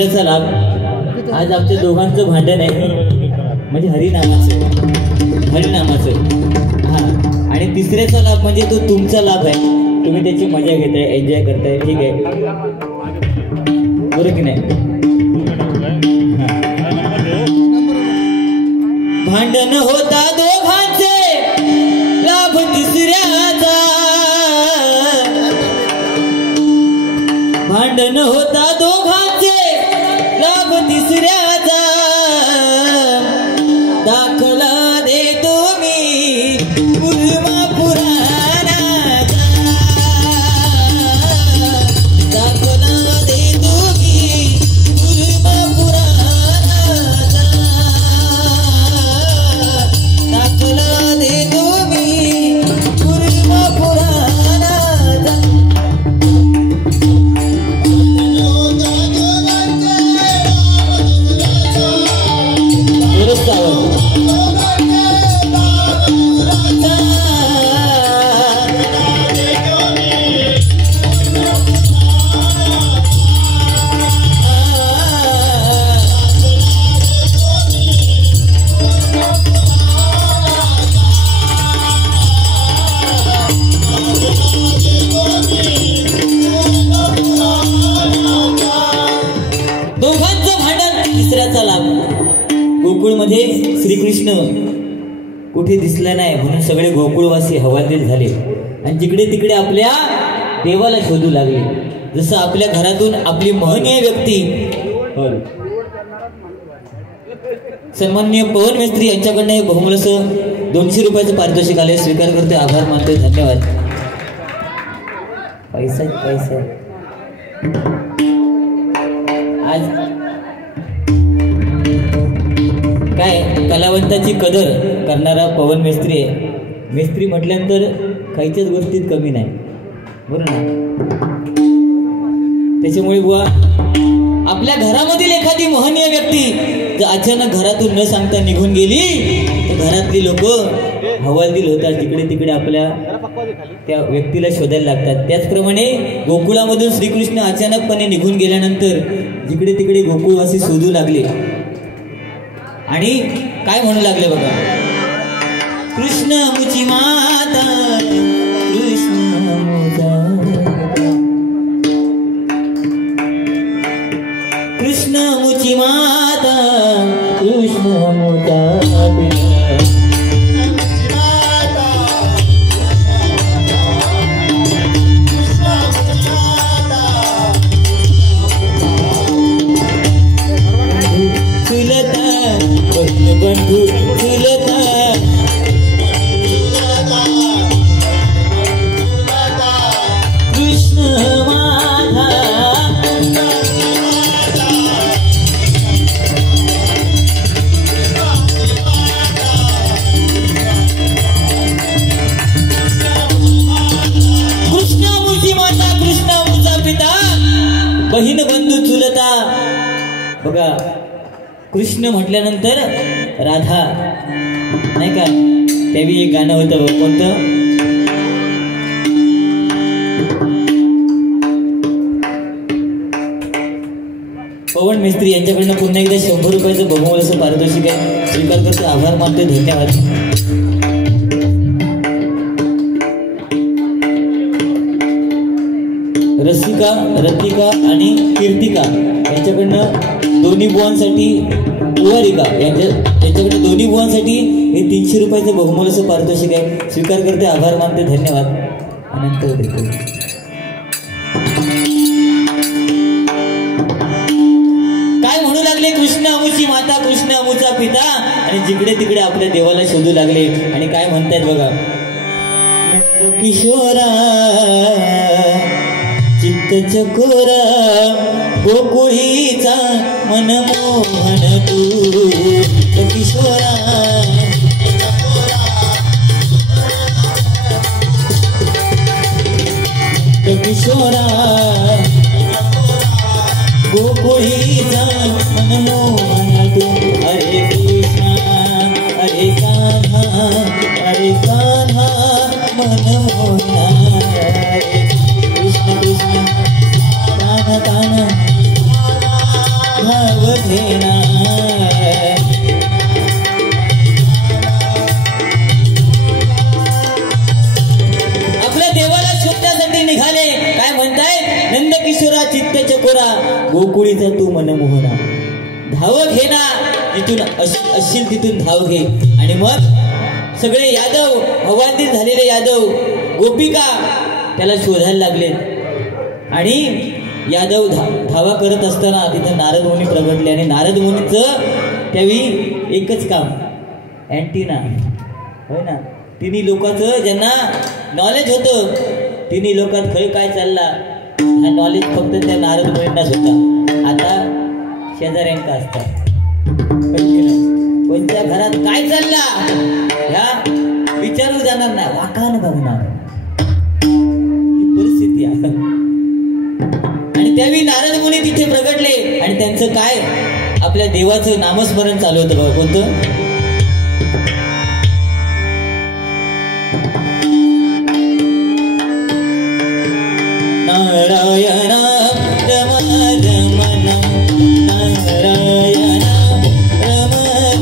तिसऱ्याचा लाभ. आज आमच्या दोघांचं भांडण आहे, म्हणजे हरिनामाचं. हा, आणि तिसऱ्याचा लाभ म्हणजे तो तुमचा लाभ आहे. तुम्ही त्याची मजा घेताय, एन्जॉय करताय, ठीक आहे, बरोबर की नाही? भांडण होता दोघांचे, लाभ तिसऱ्याचा. भांडण होता दोघांचे, लाभ तिसऱ्याचा. दाखला देतो मी कुर्मा पुराणाचा. दाखला देतो मी कुर्मा पुराणाचा. दाखला देतो मी कुर्मा पुराणाचा. दोघांचं भांडण, तिसऱ्याचा लाभ. गोकुळमध्ये श्रीकृष्ण कुठे दिसला नाही म्हणून सगळे गोकुळवासी हवालदिल झाले आणि जिकडे तिकडे आपल्या देवाला शोधू लागले. जसं आपल्या घरातून आपली महनीय व्यक्ती सन्माननीय पवन मेस्त्री यांच्याकडनं हे बहुमूल्य 200 रुपयाचं पारितोषिक आले, स्वीकार करते, आभार मानते, धन्यवाद. पैसा आज काय कलावंताची कदर करणारा पवन मेस्त्री आहे. मेस्त्री म्हटल्यानंतर काहीच्याच गोष्टीत कमी नाही, बरोबर ना? त्याच्यामुळे बुवा आपल्या घरामधील एखादी महनीय व्यक्ती जर अचानक घरातून न सांगता निघून गेली तर घरातली लोक हवालदिल होतात, तिकडे तिकडे आपल्या त्या व्यक्तीला शोधायला लागतात. त्याचप्रमाणे गोकुळामधून श्रीकृष्ण अचानकपणे निघून गेल्यानंतर जिकडे तिकडे गोकुळवासी शोधू लागले आणि काय म्हणू लागले बघा, कृष्ण मुची माता, कृष्ण मुचा, कृष्ण मुची माता, कृष्ण मुचा पिता. बंधू चुलता, कृष्ण माझा, कृष्ण मुची माता, कृष्ण मुचा पिता, बहीण बंधू चुलता. बघा, कृष्ण म्हटल्यानंतर राधा नाही का, त्यावेळी एक गाणं होतं, कोणतं? पवन मेस्त्री यांच्याकडनं पुन्हा एकदा 100 रुपयाचं बहुमूल्य असं पारितोषिक आहे, स्वीकार करतो, आभार मानते, धन्यवाद. रसिका, रतिका आणि कीर्तिका यांच्याकडनं दोन्ही बुवांसाठी, कुवारिका यांच्याकडे दोन्ही बुवांसाठी हे 300 रुपयाचं बहुमूल्य पारितोषिक आहे, स्वीकार करते, आभार मानते, धन्यवाद. अनंत देतो. काय म्हणू लागले, कृष्ण अमुची माता, कृष्ण अमुचा पिता, आणि जिकडे तिकडे आपल्या देवाला शोधू लागले आणि काय म्हणतायत बघा, किशोरा चित्त चकोरा गोकुळीचा मनमोहन तू, किशोरा किशोरा गोकुळीचा मनमोहन तू. हरे कृष्णा हरे कान्हा, हरे कान्हा मनमोहना, हरे कृष्ण कृष्ण कान्हा कान्हा ना जिथून असशील तिथून धाव घे. आणि मग सगळे यादव, अवांतित झालेले यादव, गोपिका त्याला शोधायला लागले. आणि यादव धावा करत असताना तिथं नारद मुनी प्रगटले. आणि नारद मुनीचं त्यावेळी एकच काम, अँटीना, होय ना, तिन्ही लोकांचं ज्यांना नॉलेज होतं, तिन्ही लोकात खरं काय चालला हा नॉलेज फक्त त्या नारद मुनींनाच होता. आता शेजाऱ्यांका असतात, कोणत्या घरात काय चालला ह्या विचारू जाणार नाही, वाकान बघणार ही परिस्थिती आहे. आणि त्यावेळी नारद मुनी तिथे प्रगटले. आणि त्यांचं काय, आपल्या देवाचं नामस्मरण चालू होतं बघा. कोणतं? नारायण रम रमण, नारायण रम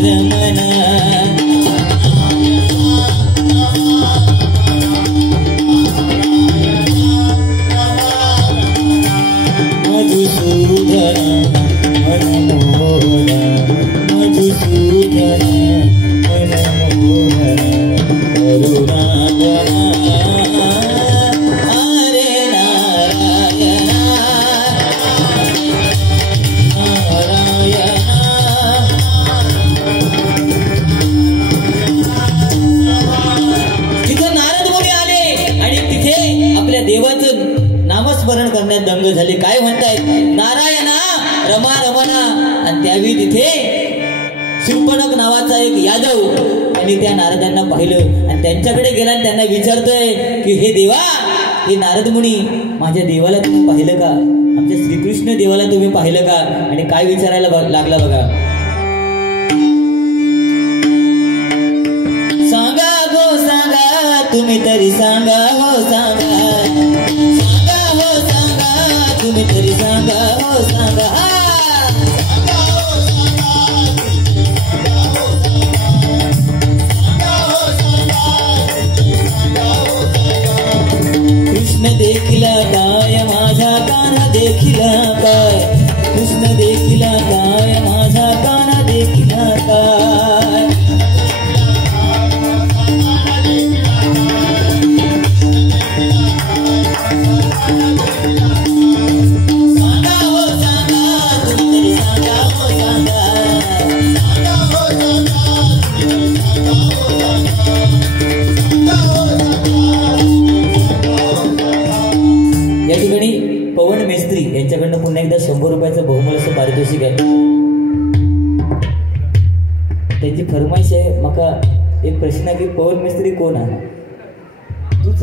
रमण, मधुसूदन मनमोहन, मधुसूदन मनमोहन, करुणाकरा हरे नारायण नारायण. तिथं नारद मुनी आले आणि तिथे आपल्या देवाचं नामस्मरण करण्यात दंग झाले. काय म्हणतायत? नारायणा रमा रमणा. आणि त्यावेळी तिथे शूर्पणख नावाचा एक यादव त्यांनी त्या नारदांना पाहिलं आणि त्यांच्याकडे गेला आणि त्यांना विचारतोय की हे देवा, हे नारद मुनी, माझ्या देवाला तुम्ही पाहिलं का? आमच्या श्रीकृष्ण देवाला तुम्ही पाहिलं का? आणि काय विचारायला लागला बघा. सांगा हो सांगा, तुम्ही तरी सांगा हो सांगा, सांगा हो सांगा, तुम्ही तरी सांगा हो सांगा. कृष्ण देखिला काय माझा कान्हा देखिला काय, कृष्ण देखिला काय माझा कान्हा देखिला काय. सांगा हो सांगा, तुम्ही सांगा हो सांगा, सांगा हो या ठिकाणी पवन मेस्त्री यांच्याकडनं पुन्हा एकदा 100 रुपयाचं बहुमूल्य असं पारितोषिक आहे. त्यांची फरमाईश आहे, मका एक प्रश्न की पवन मेस्त्री कोण आहे? तूच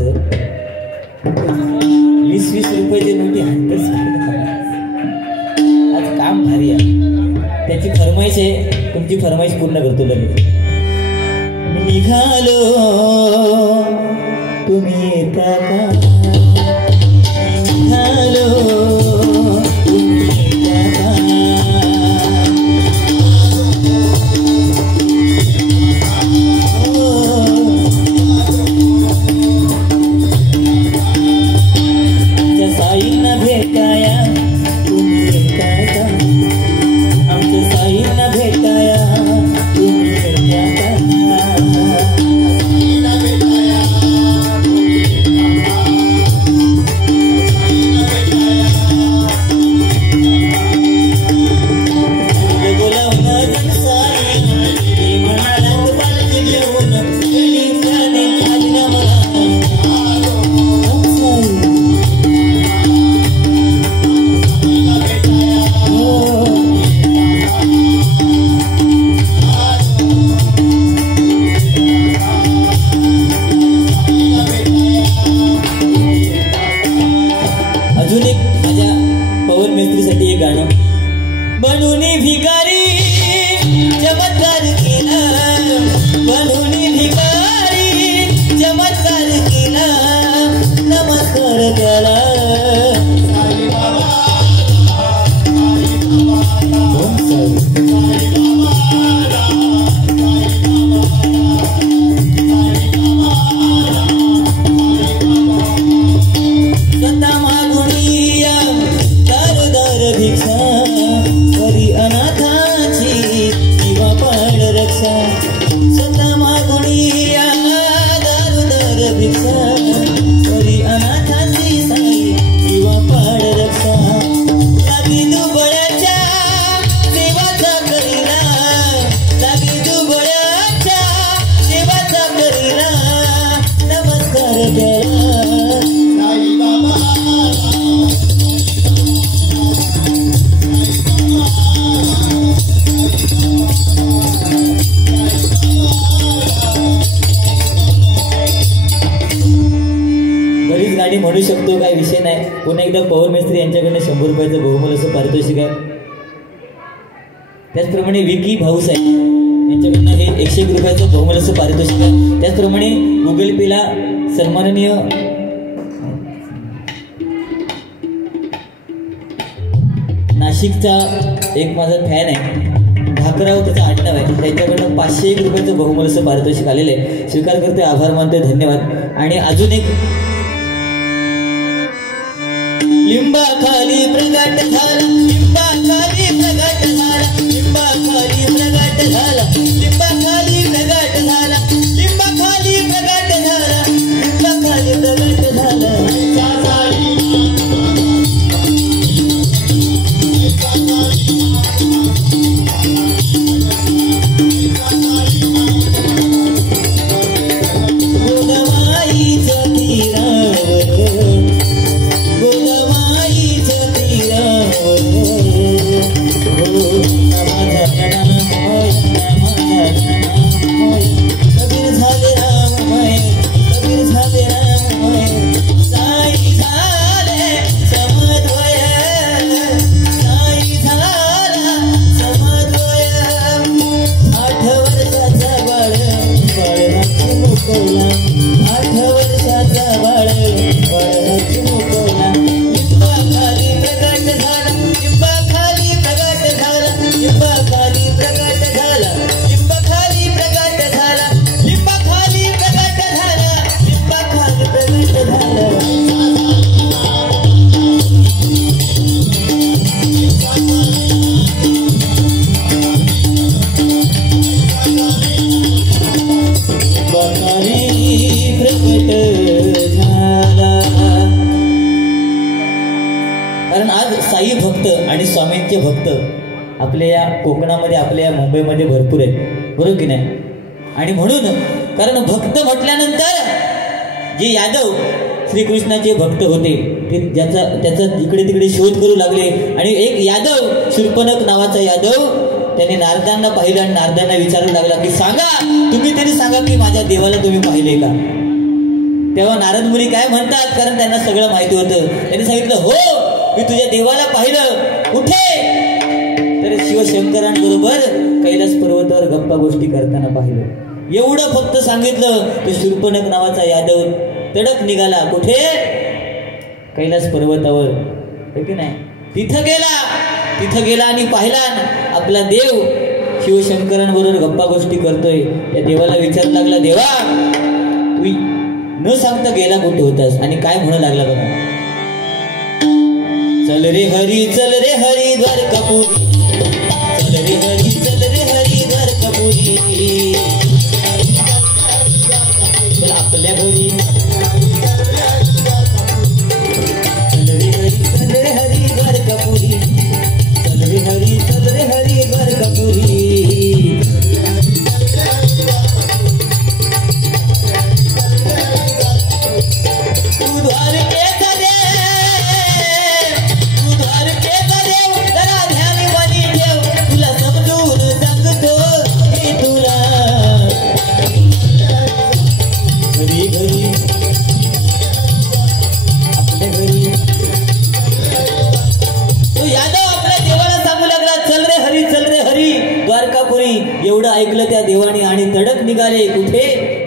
20-20 रुपयाची नोटी हातच, आज काम भारी आहे. त्याची फरमाईश आहे, तुमची फरमाईश पूर्ण करतो लगेच. निघालो तुम्ही येता का? निघालो तुम्ही येता आमच्या साईंना भेटाया तुम्ही येता का? आमच्या साईंना भेटाया तुम्ही येता का? भिक्षा करी अनाथाची म्हणू शकतो, काही विषय नाही. पुन्हा एकदा पवन मेस्त्री यांच्याकडनं 100 रुपयाचं बहुमूल असं पारितोषिक आहे. त्याचप्रमाणे विकी भाऊसाहेब यांच्याकडनं हे 101 रुपयाचं बहुमूल असं पारितोषिक आहे. त्याचप्रमाणे गुगल पेला सन्माननीय नाशिकचा एक माझा फॅन आहे, ढाकराव त्याचं आडनाव आहे, त्याच्याकडनं 501 रुपयाचं बहुमूल असं पारितोषिक आलेलं आहे. स्वीकार करते, आभार मानते, धन्यवाद. आणि अजून एक लिंबाखाली प्रगट झाला, लिंबाखाली प्रगट झाला, लिंबाखाली प्रगट झाला, लिंबाखाली प्रगट झाला, लिंबाखाली प्रगट झाला, लिंबाखाली प्रगट झाला. आणि स्वामींचे भक्त आपल्या या कोकणामध्ये, आपल्या या मुंबईमध्ये भरपूर आहेत, बरोबर की नाही. आणि म्हणून कारण भक्त म्हटल्यानंतर जे यादव श्रीकृष्णाचे भक्त होते ते त्याचा तिकडे तिकडे शोध करू लागले. आणि एक यादव शूर्पणख नावाचा यादव त्याने नारदांना पाहिलं आणि नारदांना विचारू लागला की सांगा, तुम्ही तरी सांगा की माझ्या देवाला तुम्ही पाहिले का. तेव्हा नारद मुनी काय म्हणतात, कारण त्यांना सगळं माहिती होतं. त्यांनी सांगितलं, हो मी तुझ्या देवाला पाहिलं. कुठे? तर शिवशंकरांबरोबर कैलास पर्वतावर गप्पा गोष्टी करताना पाहिलं. एवढं फक्त सांगितलं, तो शूर्पणख नावाचा यादव तडक निघाला. कुठे? कैलास पर्वतावर, की नाही. तिथं गेला आणि पाहिला आपला देव शिवशंकरांबरोबर गप्पा गोष्टी करतोय. त्या देवाला विचारू लागला, देवा तू न सांगता गेला कुठे होतास. आणि काय म्हणू लागला बघा, चल रे हरी द्वारकापुरी, चल रे हरी द्वारकापुरी, चल आपल्या घरी, चल रे हरी द्वारकापुरी, चल रे हरी द्वारकापुरी. एवढं ऐकलं त्या देवाने आणि तडक निघाले. कुठे?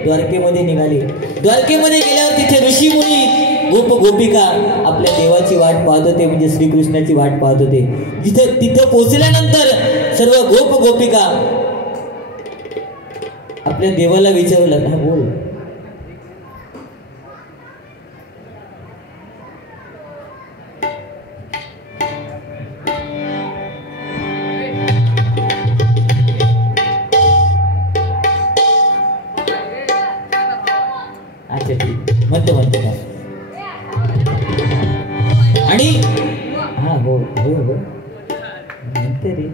द्वारकेमध्ये निघाले. द्वारकेमध्ये गेल्यावर तिथे ऋषी मुनी, गोप गोपिका आपल्या देवाची वाट पाहत होते, म्हणजे श्रीकृष्णाची वाट पाहत होते. तिथं पोहोचल्यानंतर सर्व गोप गोपिका आपल्या देवाला विचारू लागला, बोल म्हणतो का. आणि हा हो हो हो म्हणते रे.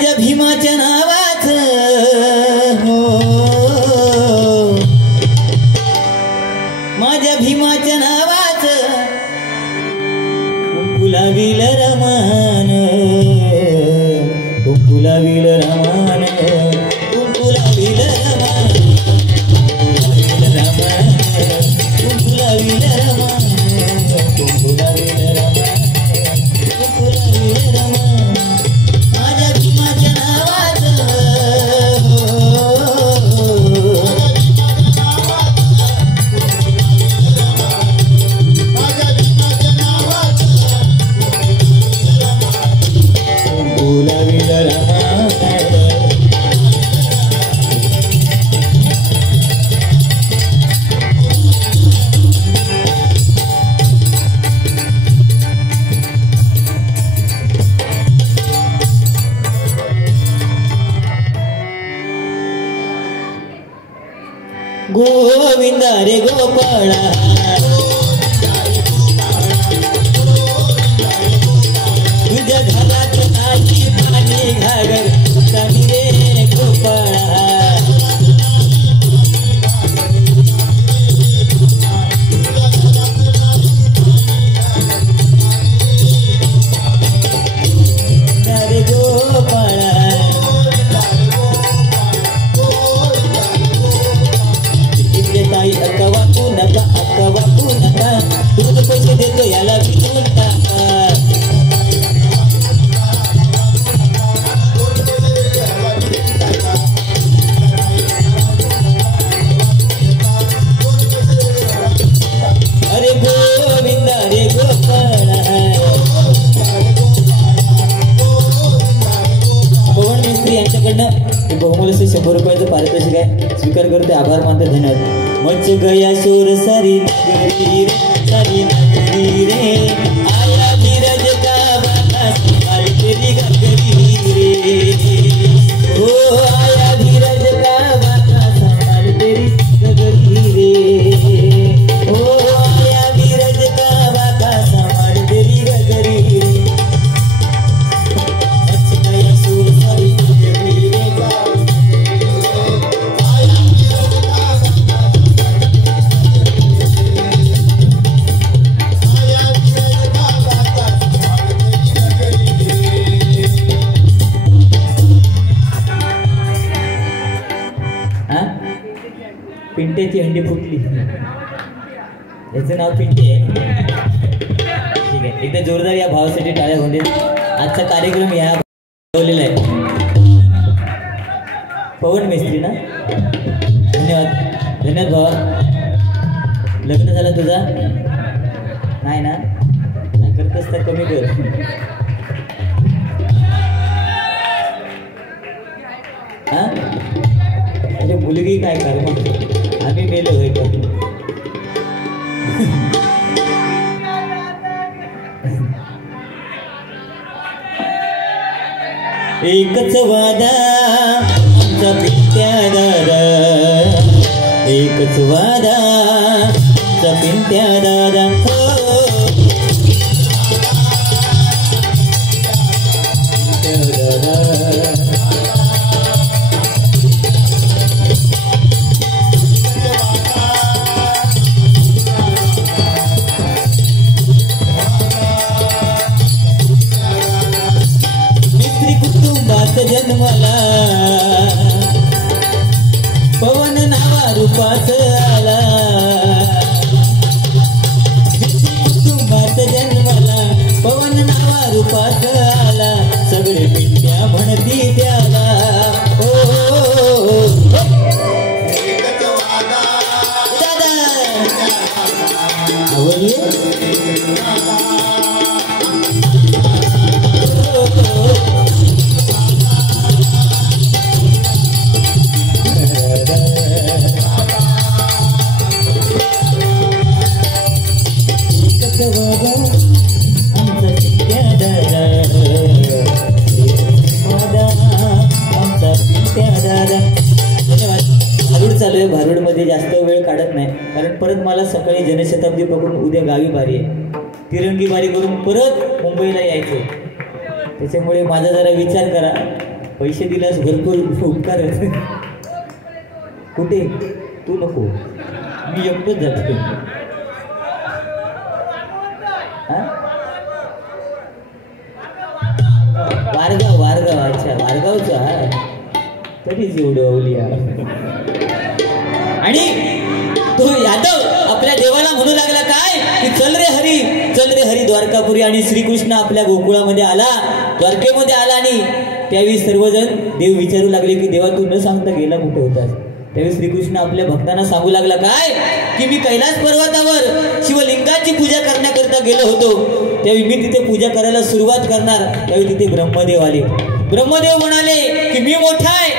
माझ्या भीमाच्या नावाचं हो माझ्या भीमाच्या नावाचं कुंकुलाविल रमान कुंकुलाविल रमान कुंकुलाविल रमान कुंकुलाविल रमान कुंकुलाविल रमान कुंकुलाविल रमान कुंकुलाविल रमान माझ्या भीमाच्या नावाचं गोविंद रे गोपाळा तुझ्या घरात नाही पाणी घागर कमी रे गोपाळा रे गोपाळा ताई अक्का वाकू नका दूध पैसे देतो याला विकून टाका अरे गोविंदा रे गोपाळा पवन मिस्त्री यांच्याकडनं बहुमूल्य 100 रुपयाचं पारितोषिक आहे स्वीकार करते आभार मानते धन्यवाद मच गया शोर सारी नगरी रे आया धीरज का बाता संभाल तेरी गगरी रे ओ आया धीरज का बाता संभाल तेरी गगरी रे ओ आया धीरज का बाता संभाल तेरी गगरी रे मच गया शोर सारी नगरी रे पिंट्याची हंडी फुटली याचं नाव पिंटे आहे ठीक आहे एकदा जोरदार या भावासाठी टाळ्या होऊन दे आजचा कार्यक्रम या ठेवलेला आहे पवन मिस्त्री ना धन्यवाद धन्यवाद भावा लग्न झालं तुझा नाही ना करतच तर कमी कर हा अरे मुलगी काय कर मग आम्ही मेलो होय का एकच वादा आमचा पिंट्या दादा एकच वादा आमचा पिंट्या दादा जन्मला पवन नावा रूपात आला कुटुंबात जन्मला पवन नावा रूपात आला सगळे पिंट्या म्हणती त्याला दादा आवडली भारूडमध्ये जास्त वेळ काढत नाही कारण परत मला सकाळी जनशताब्दी पकडून उद्या गावी बारी आहे तिरंगी बारी करून परत मुंबईला यायचं त्याच्यामुळे माझा जरा विचार करा पैसे दिलास भरपूर उपकार. कुठे तू नको, मी एकटंच जातो. वारगाव वारगाव, अच्छा वारगावचा, तरीच एवढं अवलिया. आणि तो यादव आपल्या देवाला म्हणू लागला काय की चल रे हरी द्वारकापुरी. आणि श्रीकृष्ण आपल्या गोकुळामध्ये आला, द्वारकेमध्ये आला. आणि त्यावेळी सर्वजण देव विचारू लागले की देवा तू न सांगता गेला कुठे होतास. त्यावेळी श्रीकृष्ण आपल्या भक्तांना सांगू लागला काय की मी कैलास पर्वतावर शिवलिंगाची पूजा करण्याकरता गेलो होतो. त्यावेळी मी तिथे पूजा करायला सुरुवात करणार, त्यावेळी तिथे ब्रह्मदेव आले. ब्रह्मदेव म्हणाले की मी मोठा आहे,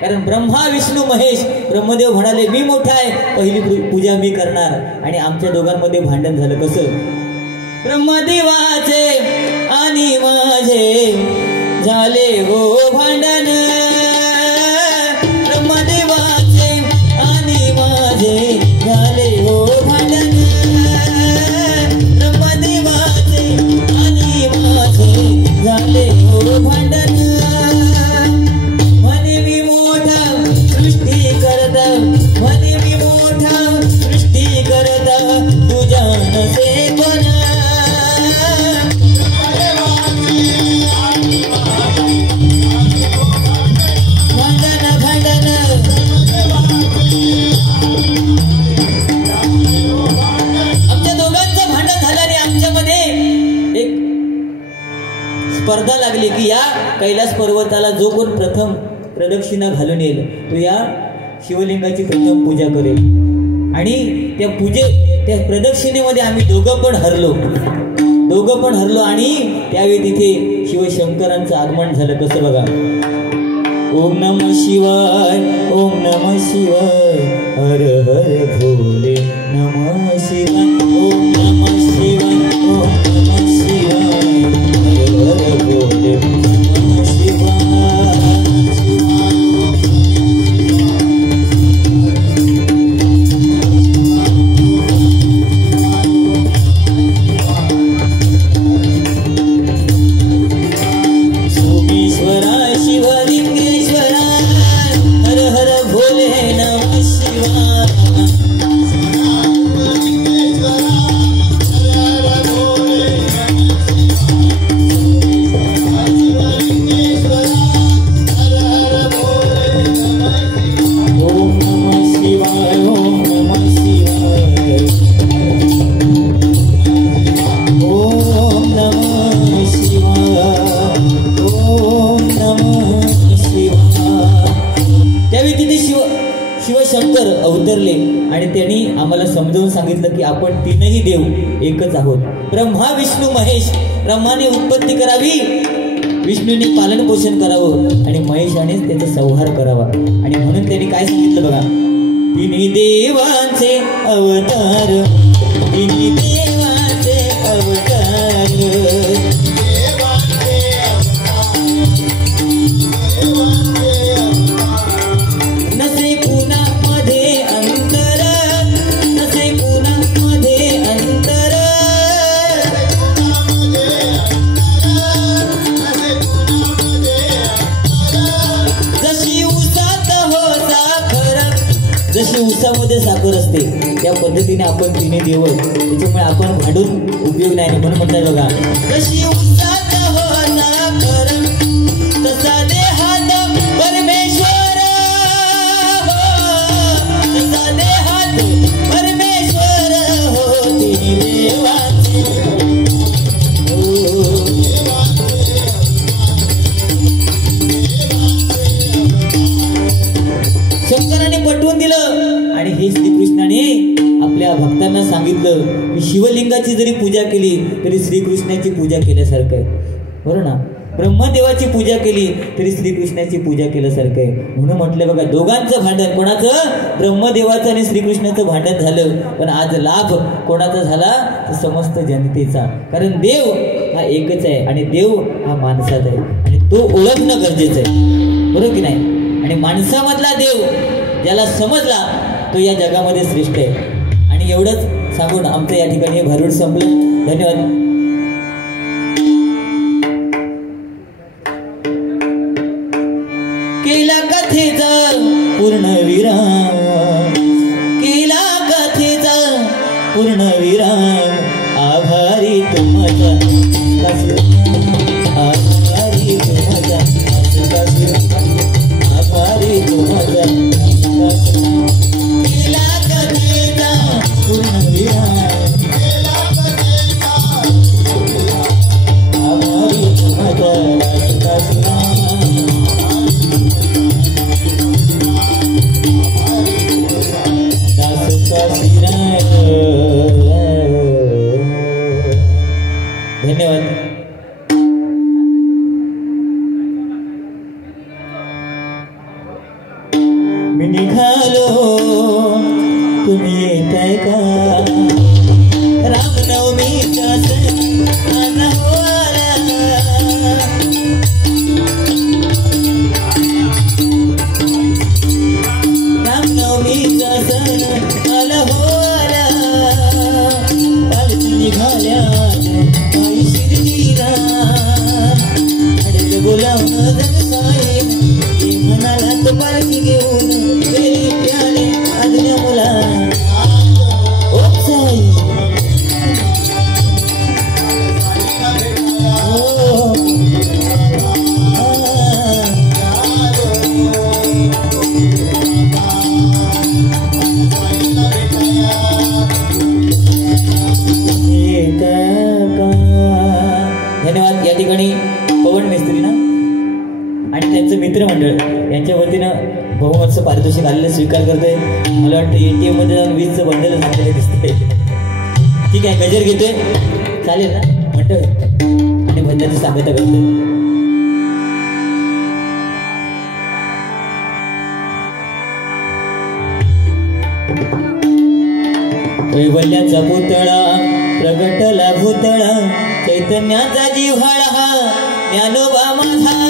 कारण ब्रह्मा विष्णू महेश. ब्रह्मदेव म्हणाले मी मोठा आहे, पहिली पूजा मी करणार. आणि आमच्या दोघांमध्ये भांडण झालं. कसं? ब्रह्मदेवाचे आणि माझे झाले हो भांडण. ब्रह्मदेवाचे आणि माझे झाले हो भांडण. ब्रह्मदेवाचे आणि माझे झाले हो भांडण. म्हणे मी मोठा सृष्टी करता, म्हणे मी मोठा सृष्टी करता, तुझ्या नसे कोण. स्पर्धा लागली की या कैलास पर्वताला जो कोण प्रथम प्रदक्षिणा घालून येईल तो या शिवलिंगाची प्रथम पूजा करेल. आणि त्या त्या प्रदक्षिणेमध्ये आम्ही दोघं पण हरलो. आणि त्यावेळी तिथे शिवशंकरांचं आगमन झालं. कसं बघा, ओम नमः शिवाय, ओम नमः शिवाय, हर हर भोले नमः शिवाय, ओम नमः शिवाय, ओम नमः शिवाय, हर हर भोले नमः शिवाय. शिवशंकर अवतरले आणि त्यांनी आम्हाला समजावून सांगितलं की आपण तीनही देव एकच आहोत. ब्रह्मा विष्णू महेश. ब्रह्माने उत्पत्ती करावी, विष्णूने पालन पोषण करावं आणि महेशानेच त्याचा संहार करावा. आणि म्हणून त्यांनी काय सांगितलं बघा, तिन्ही देवांचे अवतार, तिन्ही देवांचे अवतार, नसे कुणामध्ये अंतर, नसे कुणामध्ये अंतर, जशी उसात हो साखर, जशी उसामध्ये साखर असते त्या पद्धतीने आपण तिन्ही देव, त्याच्यामुळे आपण भांडून उपयोग नाही. म्हणून म्हणतात बघा, जशी उसात हो साखर तसा देहात परमेश्वर, तसा देहात परमेश्वर हो तिन्ही देवाचे. शंकराने पटवून दिलं आणि हे श्रीकृष्णाने आपल्या भक्तांना सांगितलं की शिवलिंगाची जरी पूजा केली तरी श्रीकृष्णाची पूजा केल्यासारखं आहे. बरोबर ना? ब्रह्मदेवाची पूजा केली तरी श्रीकृष्णाची पूजा केल्यासारखं आहे. म्हणून म्हटलं बघा, दोघांचं भांडण, कोणाचं? ब्रह्मदेवाचं आणि श्रीकृष्णाचं भांडण झालं, पण आज लाभ कोणाचा झाला? तर समस्त जनतेचा. कारण देव हा एकच आहे आणि देव हा माणसात आहे आणि तो ओळखणं गरजेचं आहे. बरोबर की नाही? आणि माणसामधला देव ज्याला समजला तो या जगामध्ये श्रेष्ठ आहे. आणि एवढंच सांगून आमचं या ठिकाणी हे भारूड संपलं. धन्यवाद. विराम केला कथेचा पूर्ण विराम आभारी तुमचा आभारी तुमचा आभारी तुमचा केला कथेचा पूर्ण विराम आभारी तुमचा धन्यवाद. मी निघालो तुम्ही येताय का रामनवमीचा सण आला हो आला रामनवमीचा सण आला हो आला पालखी निघाल्या बोलावं साहेब म्हणाला तो पालखी घेऊन गेली त्याने आजल्या मुला ओ साहेब धन्यवाद. या ठिकाणी पवन मेस्त्री ना आणि त्यांचं मित्रमंडळ यांच्या वतीनं बहुमतचं पारितोषिक आलेलं स्वीकार करतोय. मला वाटतं ATM मध्ये जाऊन 20चं बंडल सांगलेलं दिसतंय. ठीक आहे, गजर घेतोय चालेल ना म्हणतोय आणि बंडाची सांगता करतोय. कैवल्याचा पुतळा प्रगटला भूतळा चैतन्याचा जिव्हाळा हा ज्ञानोबा माझा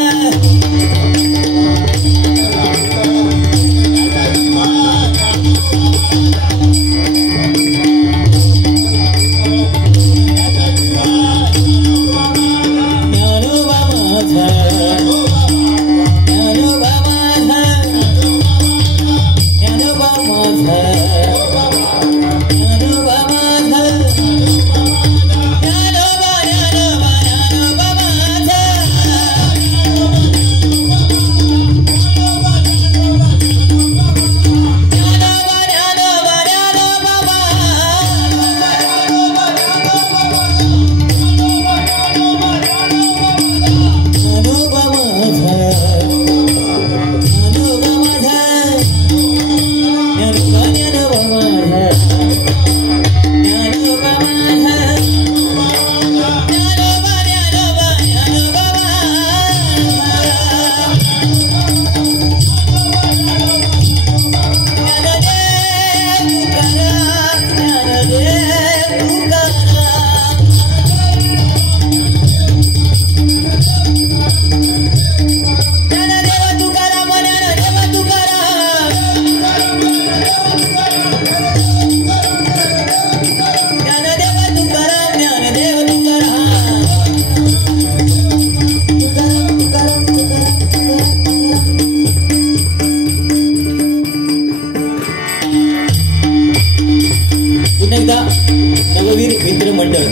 नववीर मित्र मंडळ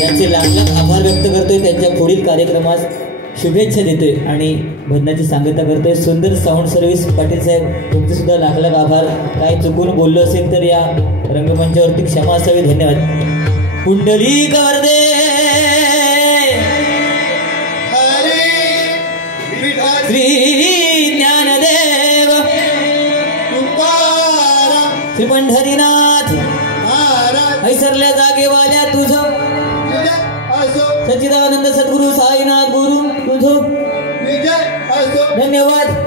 यांचे लाख लाख आभार व्यक्त करतोय. त्यांच्या पुढील कार्यक्रमास शुभेच्छा देतोय आणि भजनाची सांगता करतोय. सुंदर साऊंड सर्व्हिस पाटील साहेब तुमचे सुद्धा लाख लाख आभार. काय चुकून बोललो असेल तर या रंगमंचावरती क्षमा असावी. धन्यवाद. कुंडली गर्दे श्री ज्ञानदेव श्री पंढरीनाथ ऐसरल्या जागेवाल्या तुझं सच्चिदानंद सद्गुरु साईनाथ गुरु तुझं धन्यवाद.